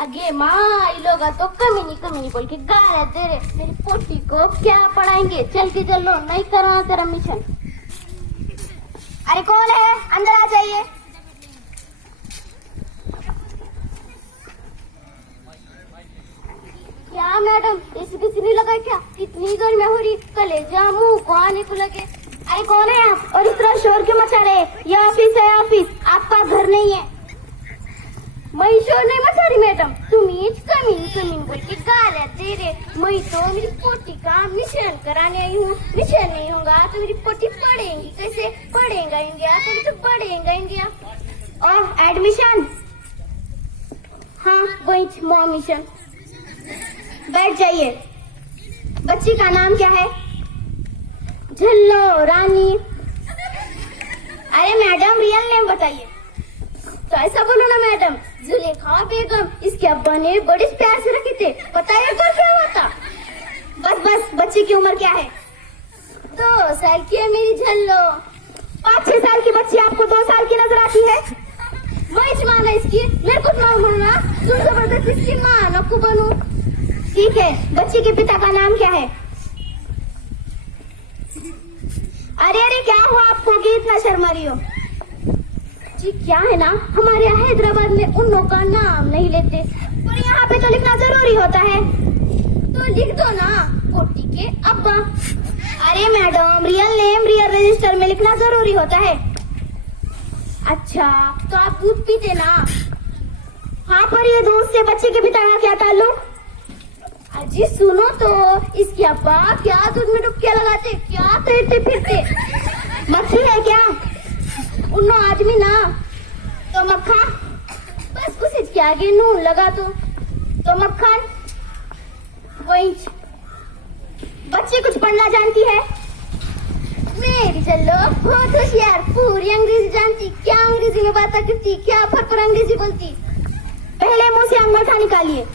आगे माँ ये लोग तो कमी नहीं बोल के गालियां दे रहे। मेरी पोटी को क्या पढ़ाएंगे? चल के चलो, नहीं करना तेरा मिशन। अरे कौन है? अंदर आ जाइए। क्या मैडम ऐसी किसी नहीं लगा क्या? इतनी गर्मी हो रही, कलेजा मुंह को आने को लगे। अरे कौन है आप और इतना शोर क्यों मचा रहे? ये ऑफिस है, ऑफिस, आपका घर नहीं है। मैं शोर नहीं मचा रही मैडम, तुम ये कमीन बोल के गालियां दे रहे। मैं तो मेरी पोटी का मिशन कराने आई हूँ। मिशन नहीं होगा तो मेरी पोटी पढ़ेंगी कैसे? पढ़ेगा इंडिया तभी तो बढ़ेगा इंडिया। और एडमिशन? हाँ वही मॉ मिशन। बैठ जाइए। बच्ची का नाम क्या है? झल्लो रानी। अरे मैडम रियल नेम बताइए। तो ऐसा बोलो ना मैडम, जुलेखा बेगम। इसके अब्बा ने बड़े प्यार से रखे थे, पता है तो क्या हुआ था? बस बच्ची की उम्र क्या है? 2 साल की है मेरी झल्लो। 5-6 साल की बच्ची आपको 2 साल की नजर आती है? मैं माना इसकी, मेरे को मार माना, तुम जबरदस्ती इसकी माँ न को बनू। ठीक है, बच्ची के पिता का नाम क्या है? अरे क्या हुआ आपको कि इतना शर्मा रही हो? जी क्या है ना, हमारे यहाँ हैदराबाद में उन लोगों का नाम नहीं लेते, और यहाँ पे तो लिखना जरूरी होता है। तो लिख दो ना, पोटी के अब्बा। अरे madam real name real register में लिखना जरूरी होता है। अच्छा तो आप दूध पीते ना? हाँ, पर ये दूध से बच्चे के पिता का क्या ताल्लुक? अजी सुनो तो, इसके अब्बा क्या दूध में डुबकियां लगाते, क्या तैरते फिरते। मक्खी है क्या? उन्नो आदमी ना। तो मक्खा? बस उसी के आगे नून लगा तो मक्खन? वही। बच्ची कुछ पढ़ना जानती है? मेरी चलो बहुत होशियार, पूरी अंग्रेजी जानती। क्या अंग्रेजी में बात करती, क्या फर अंग्रेजी बोलती। पहले मुंह से अंगूठा निकालिए।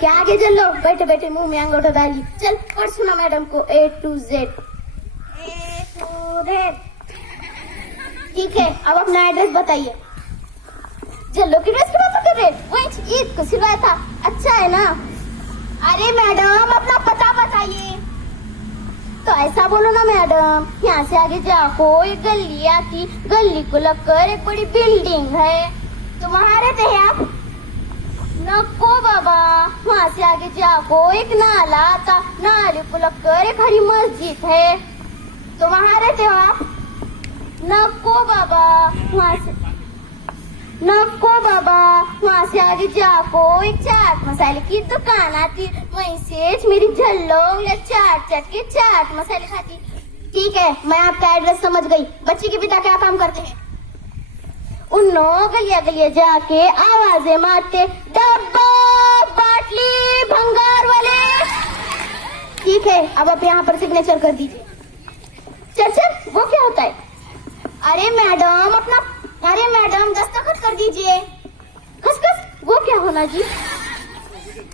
क्या आगे चलो, बैठे बैठे मुंह में अंगूठा डाली। चल और सुना मैडम को A to Z। ठीक है, अब अपना एड्रेस बताइए। जल्लो की ड्रेस की बात कर रहे, वही ईद को सिलवाया था, अच्छा है ना? अरे मैडम अपना पता बताइए। तो ऐसा बोलो ना मैडम, यहाँ से आगे जाओ एक गली आती, गली को लगकर एक बड़ी बिल्डिंग है। तो वहाँ रहते हैं आप? नको बाबा, वहाँ से आगे जाओ एक नाला आता, नाले को लगकर एक हरी मस्जिद है। तो वहाँ रहते हो आप? नको बाबा, वहाँ से आगे जाओ एक चाट मसाले की दुकान आती, वहीं से मेरी झल्लो चाट के चाट मसाले खाती। ठीक है, मैं आपका एड्रेस समझ गई। बच्ची के पिता क्या काम करते हैं? उन्नो गलिया जाके आवाजें मारते, डब्बा बाटली भंगार वाले। ठीक है, अब आप यहाँ पर सिग्नेचर कर दीजिए। चल वो क्या होता है? अरे मैडम दस्तखत कर दीजिए। खसखस वो क्या होना जी?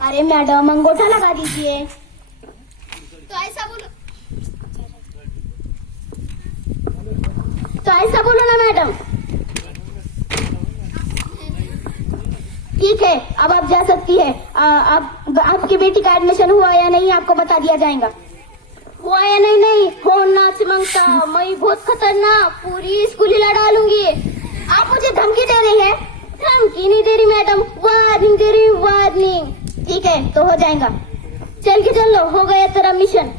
अरे मैडम अंगूठा लगा दीजिए। तो ऐसा बोलो ना मैडम। ठीक है, अब आप जा सकती है। अब आपकी बेटी का एडमिशन हुआ या नहीं आपको बता दिया जाएगा। हुआ या नहीं होना चिमंगता, मैं बहुत खतरनाक, पूरी स्कूल हिला डालूंगी। आप मुझे धमकी दे रही है? धमकी नहीं दे रही मैडम, वार्निंग दे रही, वार्निंग। ठीक है, तो हो जाएगा। चल के चलो, हो गया तेरा मिशन।